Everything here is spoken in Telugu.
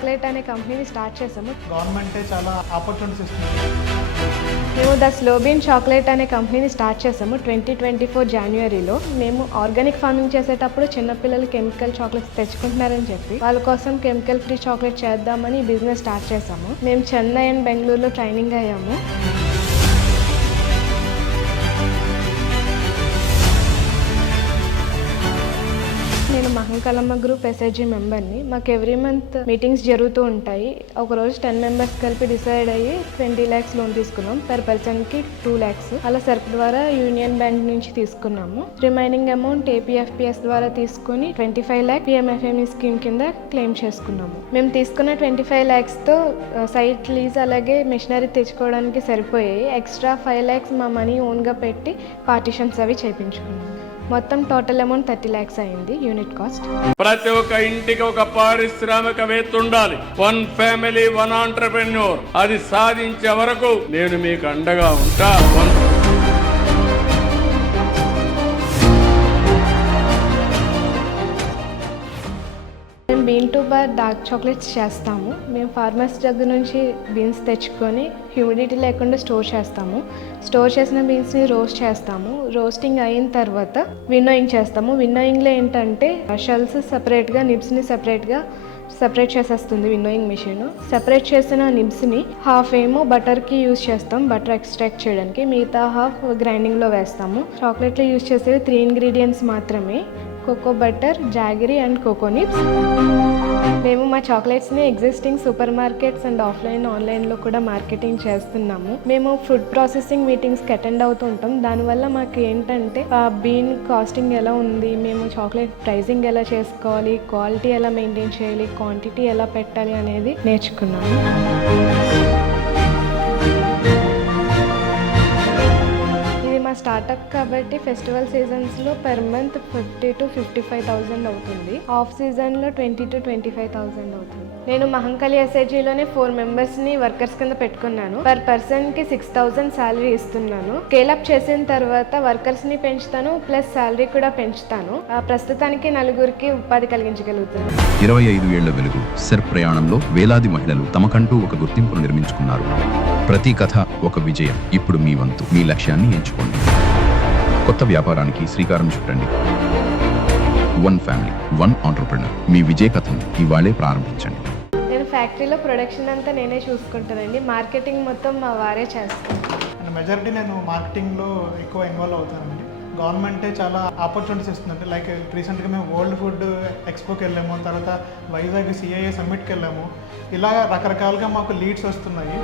చాక్లెట్ అనే కంపెనీని స్టార్ట్ చేసాము. గవర్నమెంటే చాలా ఆపర్చునిటీస్ ఇస్తుంది. మేము ద స్లో బీన్ చాక్లెట్ అనే కంపెనీని స్టార్ట్ చేసాము 2024 జనవరిలో. మేము ఆర్గానిక్ ఫార్మింగ్ చేసేటప్పుడు చిన్నపిల్లలు కెమికల్ చాక్లెట్స్ తెచ్చుకుంటున్నారని చెప్పి వాళ్ళ కోసం కెమికల్ ఫ్రీ చాక్లెట్ చేద్దామని బిజినెస్ స్టార్ట్ చేసాము. మేము చెన్నై అండ్ బెంగళూరులో ట్రైనింగ్ అయ్యాము. నేను మహంకాళమ్మ గ్రూప్ ఎస్ఐజీ మెంబర్ని. మాకు ఎవ్రీ మంత్ మీటింగ్స్ జరుగుతూ ఉంటాయి. ఒకరోజు 10 మెంబర్స్ కలిపి డిసైడ్ అయ్యి 20 lakhs లోన్ తీసుకున్నాం. పర్ పర్సన్కి 2 lakhs. అలా సెర్ప్ ద్వారా యూనియన్ బ్యాంక్ నుంచి తీసుకున్నాము. రిమైనింగ్ అమౌంట్ ఏపీఎఫ్పిఎస్ ద్వారా తీసుకుని 25 lakhs పిఎంఎఫ్ఎంఈ స్కీమ్ కింద క్లెయిమ్ చేసుకున్నాము. మేము తీసుకున్న 25 lakhsతో సైట్ లీజ్ అలాగే మెషినరీ తెచ్చుకోవడానికి సరిపోయాయి. ఎక్స్ట్రా 5 lakhs మా మనీ ఓన్గా పెట్టి పార్టీషన్స్ అవి చేయించుకున్నాము. మొత్తం టోటల్ అమౌంట్ 30 lakhs అయింది యూనిట్ కాస్ట్. ప్రతి ఒక్క ఇంటికి ఒక పారిశ్రామికవేత్త ఉండాలి. 1 ఫ్యామిలీ 1 ఆంటర్‌ప్రెన్యూర్. అది సాధించే వరకు నేను మీకు అండగా ఉంటా. మేము bean to bar dark chocolates చేస్తాము. మేము ఫార్మర్స్ దగ్గర నుంచి బీన్స్ తెచ్చుకొని హ్యూమిడిటీ లేకుండా స్టోర్ చేస్తాము. స్టోర్ చేసిన బీన్స్ని రోస్ట్ చేస్తాము. రోస్టింగ్ అయిన తర్వాత విన్నోయింగ్ చేస్తాము. విన్నోయింగ్లో ఏంటంటే షెల్స్ సపరేట్గా నిబ్స్ని సపరేట్ చేసేస్తుంది విన్నోయింగ్ మిషన్. సపరేట్ చేసిన నిబ్స్ని హాఫ్ ఏమో బటర్కి యూజ్ చేస్తాం, బటర్ ఎక్స్ట్రాక్ట్ చేయడానికి. మిగతా హాఫ్ గ్రైండింగ్లో వేస్తాము. చాక్లెట్లో యూజ్ చేసేవి 3 ingredients మాత్రమే: cocoa butter, jaggery and cocoa nibs. మేము మా చాక్లెట్స్ని ఎగ్జిస్టింగ్ సూపర్ మార్కెట్స్ అండ్ ఆన్లైన్లో కూడా మార్కెటింగ్ చేస్తున్నాము. మేము ఫుడ్ ప్రాసెసింగ్ మీటింగ్స్కి అటెండ్ అవుతూ ఉంటాం. దానివల్ల మాకు ఏంటంటే బీన్ కాస్టింగ్ ఎలా ఉంది, మేము చాక్లెట్ ప్రైజింగ్ ఎలా చేసుకోవాలి, క్వాలిటీ ఎలా మెయింటైన్ చేయాలి, క్వాంటిటీ ఎలా పెట్టాలి అనేది నేర్చుకున్నాము. మా స్టార్టప్ కాబట్టి ఫెస్టివల్ సీజన్స్లో పర్ మంత్ 50,000 to 55,000 అవుతుంది. ఆఫ్ సీజన్లో 20,000 to 25,000 అవుతుంది. నేను మహంకాళి ఎస్ఐజీలోనే 4 మెంబర్స్ని వర్కర్స్ కింద పెట్టుకున్నాను. పర్ పర్సన్కి 6,000 శాలరీ ఇస్తున్నాను. స్కేలప్ చేసిన తర్వాత వర్కర్స్ని పెంచుతాను, ప్లస్ శాలరీ కూడా పెంచుతాను. ప్రస్తుతానికి 4 ఉపాధి కలిగించగలుగుతాను. 25 ఏళ్ల వెలుగు సెర్ప్ ప్రయాణంలో వేలాది మహిళలు తమకంటూ ఒక గుర్తింపును నిర్మించుకున్నారు. ప్రతి కథ ఒక విజయం. ఇప్పుడు మీ వంతు. మీ లక్ష్యాన్ని ఎంచుకోండి. కొత్త వ్యాపారానికి శ్రీకారం చుట్టండి. 1 ఫ్యామిలీ 1 ఆంటర్‌ప్రెన్యూర్. మీ విజయ కథను ఇవాళే ప్రారంభించండి. నేను ఫ్యాక్టరీలో ప్రొడక్షన్ అంతా నేనే చూసుకుంటానండి. మార్కెటింగ్ మొత్తం మా వారే చేస్తాను. అండ్ మెజారిటీ నేను మార్కెటింగ్లో ఎక్కువ ఇన్వాల్వ్ అవుతానండి. గవర్నమెంటే చాలా ఆపర్చునిటీస్ ఇస్తుందండి. లైక్ రీసెంట్గా మేము వరల్డ్ ఫుడ్ ఎక్స్పోకి వెళ్ళాము, తర్వాత వైజాగ్ సిఐఏ సమ్మిట్కి వెళ్ళాము. ఇలా రకరకాలుగా మాకు లీడ్స్ వస్తున్నాయి.